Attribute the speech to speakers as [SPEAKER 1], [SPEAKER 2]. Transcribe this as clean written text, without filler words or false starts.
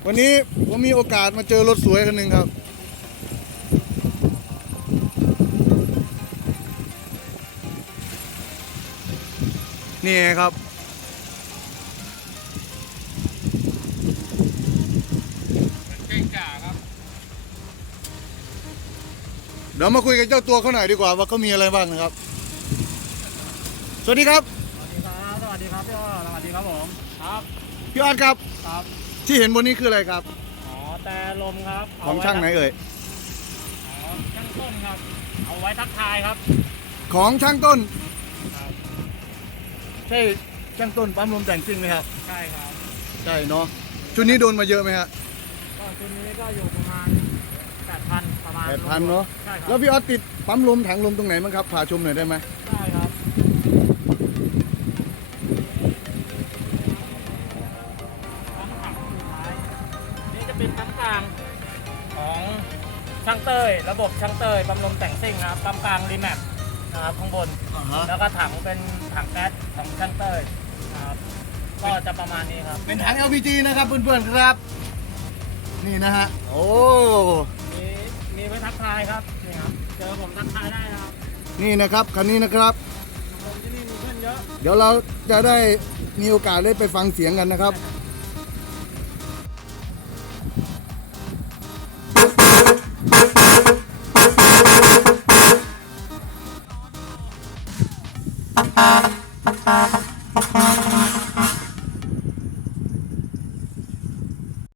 [SPEAKER 1] วันนี้ผมมีโอกาสมาเจอรถสวยคันหนึ่งครับนี่ไงครับเก่งกาครับเดี๋ยวมาคุยกับเจ้าตัวเขาหน่อยดีกว่าว่าเขามีอะไรบ้างนะครับสวัสดีครับ
[SPEAKER 2] สวัสดีครับสวัสดีครับพี่อ้อสวัสดีครับผมครับ
[SPEAKER 1] พี่ออดครับ
[SPEAKER 2] ครับ
[SPEAKER 1] ที่เห็นบนนี้คืออะไรครับ
[SPEAKER 2] อ๋อแต่ลมครับ
[SPEAKER 1] ของช่างไหนเอ่ย
[SPEAKER 2] อ๋อช่างต้นครับเอาไว้ทักทายครับ
[SPEAKER 1] ของช่างต้น
[SPEAKER 2] ครับ
[SPEAKER 1] ใช่ช่างต้นปั๊มลมแต่งซิ่งไหมครับ
[SPEAKER 2] ใช่ครับ
[SPEAKER 1] ใช่เนาะชุดนี้โดนมาเยอะไหมฮะ
[SPEAKER 2] ก็ชุดนี้ก็อยู่ประมาณ 8,000ประมาณ
[SPEAKER 1] 8,000เนาะ
[SPEAKER 2] ใช่ครับ
[SPEAKER 1] แล้วพี่ออดติดปั๊มลมถังลมตรงไหนบ้างครับพาชมหน่อยได้ไหม
[SPEAKER 2] ได้ครับปั๊มถังสุดท้ายนี่จะเป็นปั๊มกลางของช่างเต้ยระบบช่างเต้ยปั๊มลมแต่งซิ่งนะครับปั๊มกลางรีแมปนะครับข้างบนแล้วก็ถังเป็นถังแก๊สของช่างเต้ยนะครับก็จะประมาณนี้ครับ
[SPEAKER 1] เป็นถัง LPG นะครับเพื่อนๆครับนี่นะฮะโอ้
[SPEAKER 2] มีไว้ทักทายครับนี่ครับเจอผมทักทายได้นะครับ
[SPEAKER 1] นี่นะครับคันนี้นะครับ
[SPEAKER 2] ผมที่นี่มีเพื่อนเยอะ
[SPEAKER 1] เดี๋ยวเราจะได้มีโอกาสได้ไปฟังเสียงกันนะครับ
[SPEAKER 2] ครับ